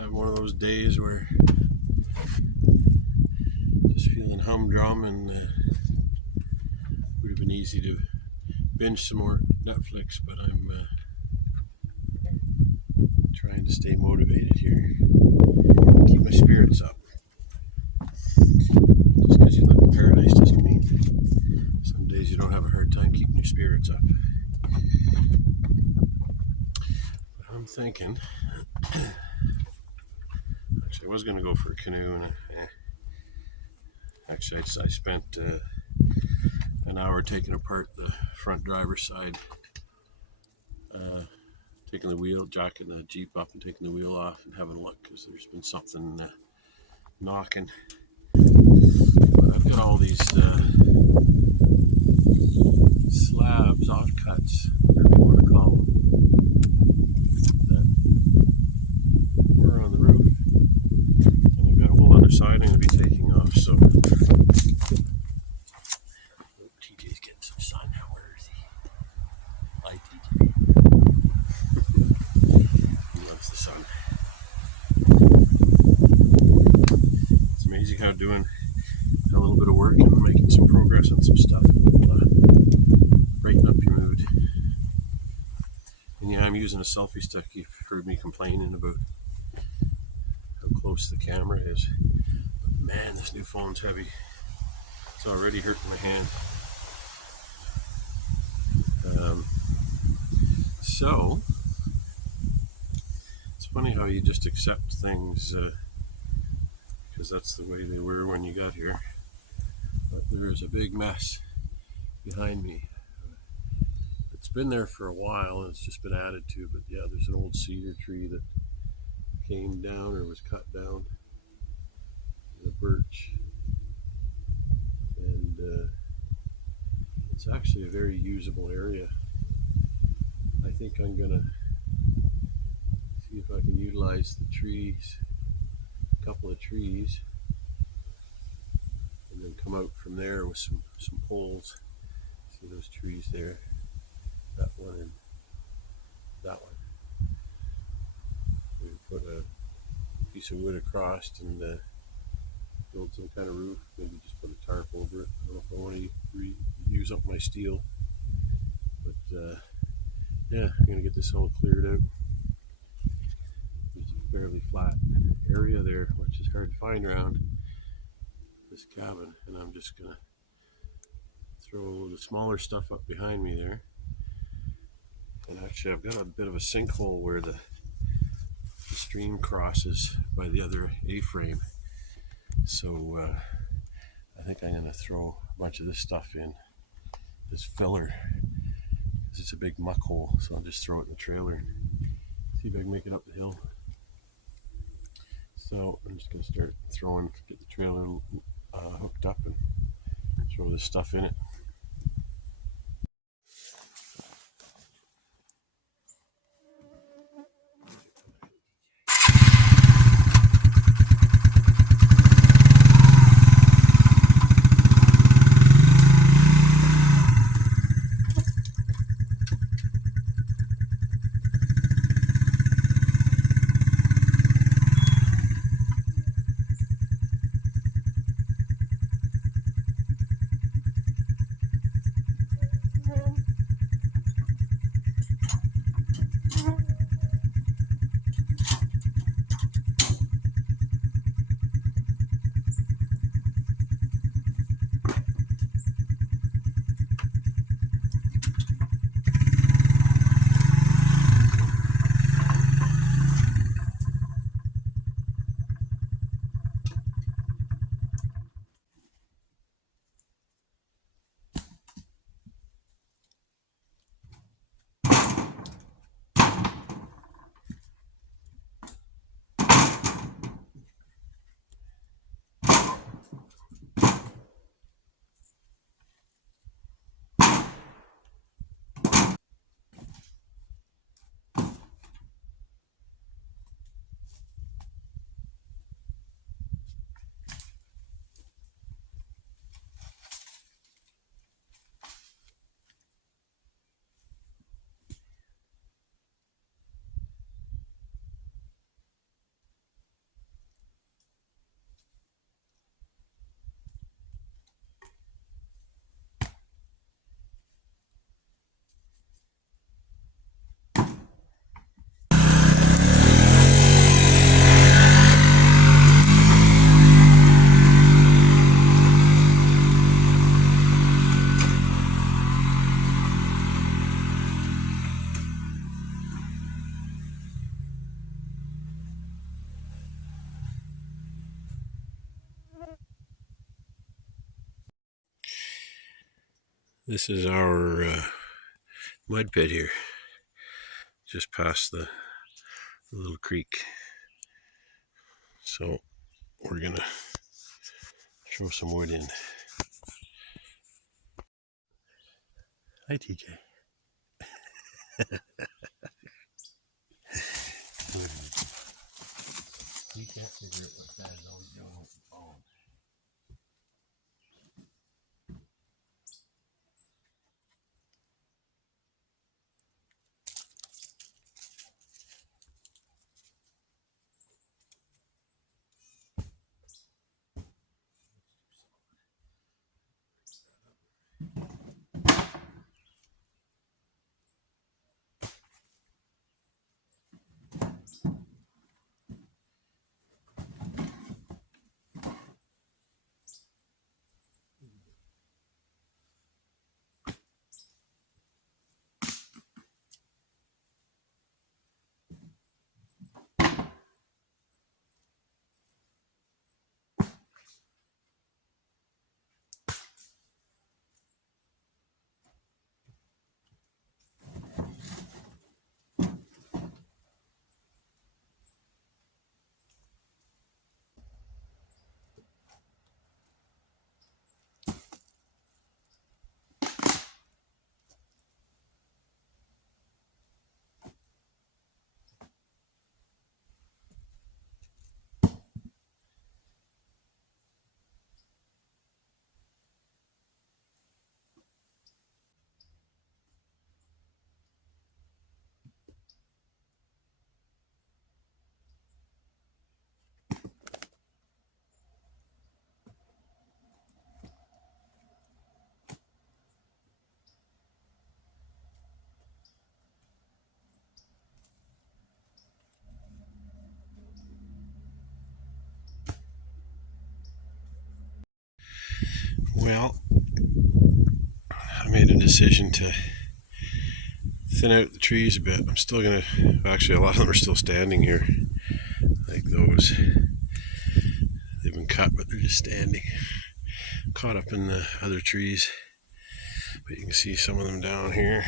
have one of those days where just feeling humdrum, and would have been easy to binge some more Netflix, but I'm trying to stay motivated here, keep my spirits up. Just because you live in paradise doesn't mean some days you don't have a hard time keeping your spirits up. But I'm thinking, actually I was going to go for a canoe, and actually I spent an hour taking apart the front driver's side, taking the wheel, jacking the Jeep up and taking the wheel off and having a look, because there's been something knocking. But I've got all these slabs, offcuts, whatever you want to call them, that were on the roof, and I've got a whole other side I'm going to be taking off. So TJ's getting some sun now. Where is he? Hi, TJ. He loves the sun. It's amazing how doing a little bit of work and making some progress on some stuff will brighten up your mood. And yeah, I'm using a selfie stick. You've heard me complaining about how close the camera is. But man, this new phone's heavy. It's already hurting my hand. So it's funny how you just accept things because that's the way they were when you got here. But there is a big mess behind me. It's been there for a while, and it's just been added to. But yeah, there's an old cedar tree that came down or was cut down, and a birch, and it's actually a very usable area. I think I'm gonna see if I can utilize the trees, a couple of trees, and then come out from there with some poles. See those trees there? That one and that one. We put a piece of wood across and build some kind of roof. Maybe just put a tarp over it. I don't know if I want to use up my steel, but yeah, I'm gonna get this all cleared out. There's a fairly flat area there, which is hard to find around this cabin, and I'm just gonna throw the smaller stuff up behind me there. And actually I've got a bit of a sinkhole where the stream crosses by the other A-frame, so I think I'm gonna throw a bunch of this stuff in, this filler, because it's a big muck hole. So I'll just throw it in the trailer and see if I can make it up the hill. So I'm just gonna start throwing, get the trailer hooked up and throw this stuff in it. This is our mud pit here, just past the little creek. So we're gonna throw some wood in. Hi, TJ. You can't figure out what Dad's always doing with the phone. Well, I made a decision to thin out the trees a bit. I'm still gonna, actually a lot of them are still standing here, like those. They've been cut, but they're just standing, caught up in the other trees. But you can see some of them down here.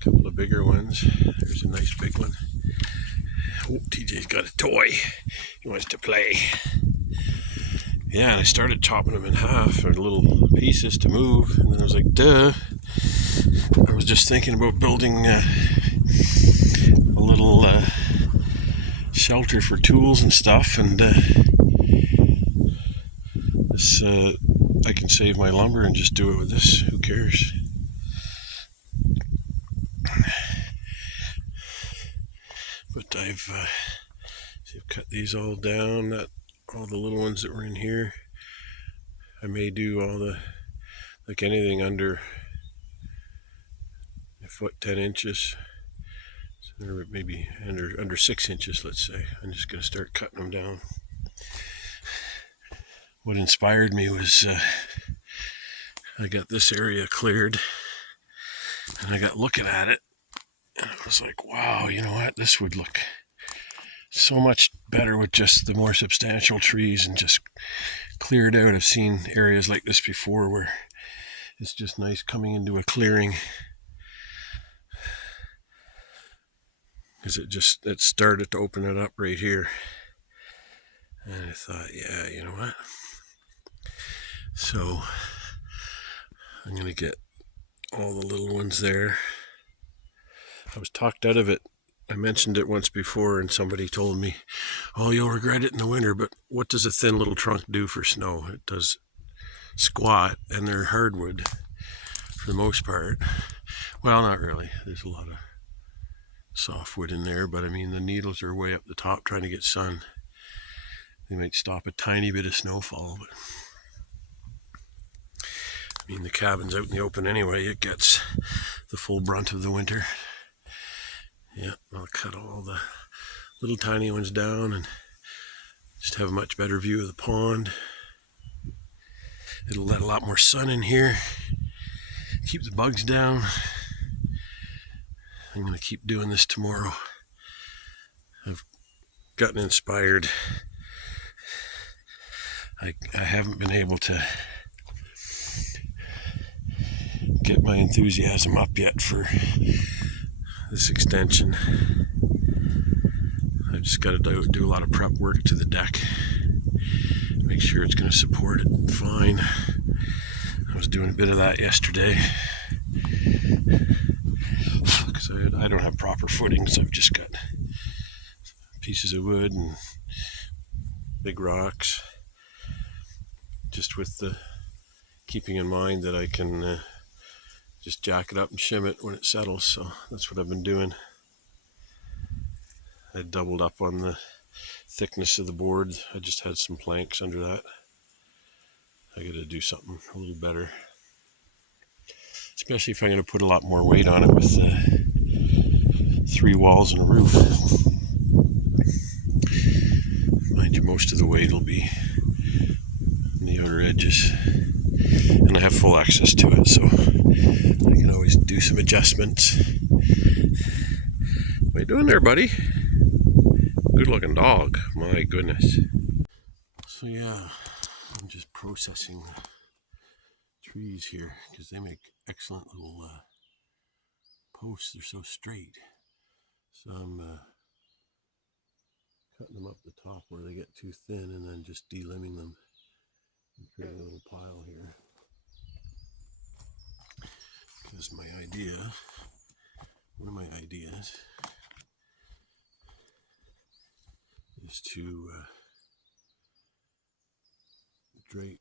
A couple of bigger ones. There's a nice big one. Oh, TJ's got a toy. He wants to play. Yeah, and I started chopping them in half or little pieces to move, and then I was like, duh. I was just thinking about building a little shelter for tools and stuff, and this I can save my lumber and just do it with this. Who cares? But I've cut these all down. All the little ones that were in here. I may do all the, like anything under a foot 10 inches, or maybe under 6 inches, let's say. I'm just going to start cutting them down. What inspired me was I got this area cleared, and I got looking at it, and I was like, wow, you know what? This would look so much better with just the more substantial trees and just cleared out. I've seen areas like this before where it's just nice coming into a clearing, because it started to open it up right here, and I thought, yeah, you know what? So I'm gonna get all the little ones there. I was talked out of it. I mentioned it once before, and somebody told me, oh, you'll regret it in the winter, but what does a thin little trunk do for snow? It does squat, and they're hardwood for the most part. Well, not really. There's a lot of softwood in there, but I mean, the needles are way up the top trying to get sun. They might stop a tiny bit of snowfall, but I mean, the cabin's out in the open anyway. It gets the full brunt of the winter. Yeah, I'll cut all the little tiny ones down and just have a much better view of the pond. It'll let a lot more sun in here, keep the bugs down. I'm going to keep doing this tomorrow. I've gotten inspired. I haven't been able to get my enthusiasm up yet for this extension. I just got to do a lot of prep work to the deck, make sure it's going to support it fine. I was doing a bit of that yesterday because I don't have proper footings. I've just got pieces of wood and big rocks, just with the keeping in mind that I can just jack it up and shim it when it settles. So that's what I've been doing. I doubled up on the thickness of the board. I just had some planks under that. I got to do something a little better, especially if I'm going to put a lot more weight on it with 3 walls and a roof. Mind you, most of the weight will be on the outer edges, and I have full access to it, so I can always do some adjustments. What are you doing there, buddy? Good looking dog, my goodness. So yeah, I'm just processing the trees here because they make excellent little posts. They're so straight. So I'm cutting them up the top where they get too thin and then just delimbing them and creating a little pile here. Because one of my ideas is to drape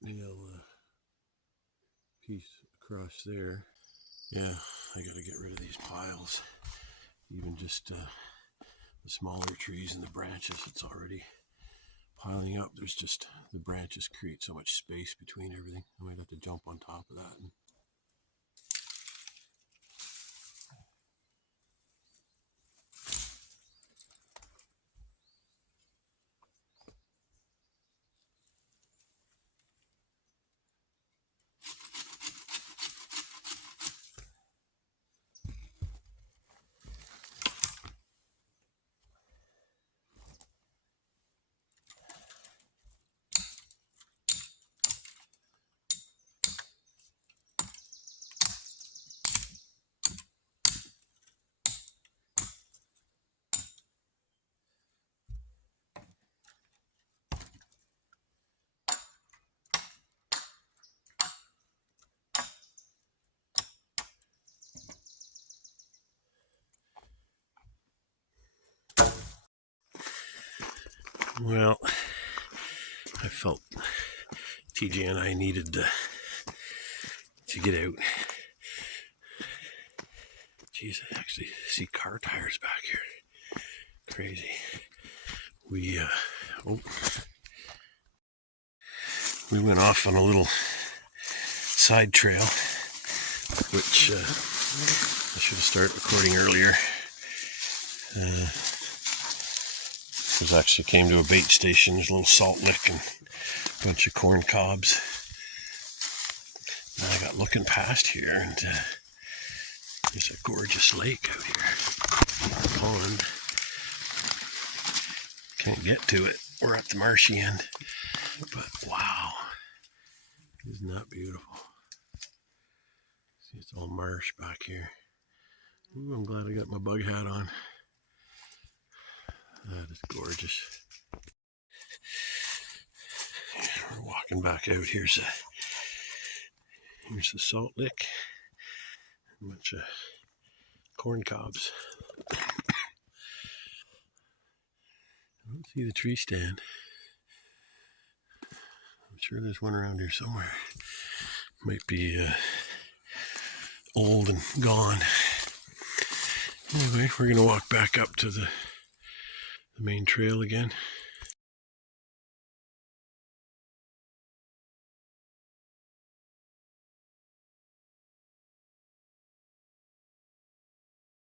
nail piece across there. Yeah, I gotta get rid of these piles. Even just the smaller trees and the branches, it's already piling up. There's just, the branches create so much space between everything. I might have to jump on top of that. Well, I felt TJ and I needed to get out. Jeez, I actually see car tires back here. Crazy. We went off on a little side trail, which I should have started recording earlier. Was actually came to a bait station. There's a little salt lick and a bunch of corn cobs. And I got looking past here, and there's a gorgeous lake out here. Pond. Can't get to it. We're at the marshy end. But wow, isn't that beautiful? See, it's all marsh back here. Ooh, I'm glad I got my bug hat on. That is gorgeous. We're walking back out. Here's the salt lick. A bunch of corn cobs. I don't see the tree stand. I'm sure there's one around here somewhere. Might be old and gone. Anyway, we're going to walk back up to the main trail again.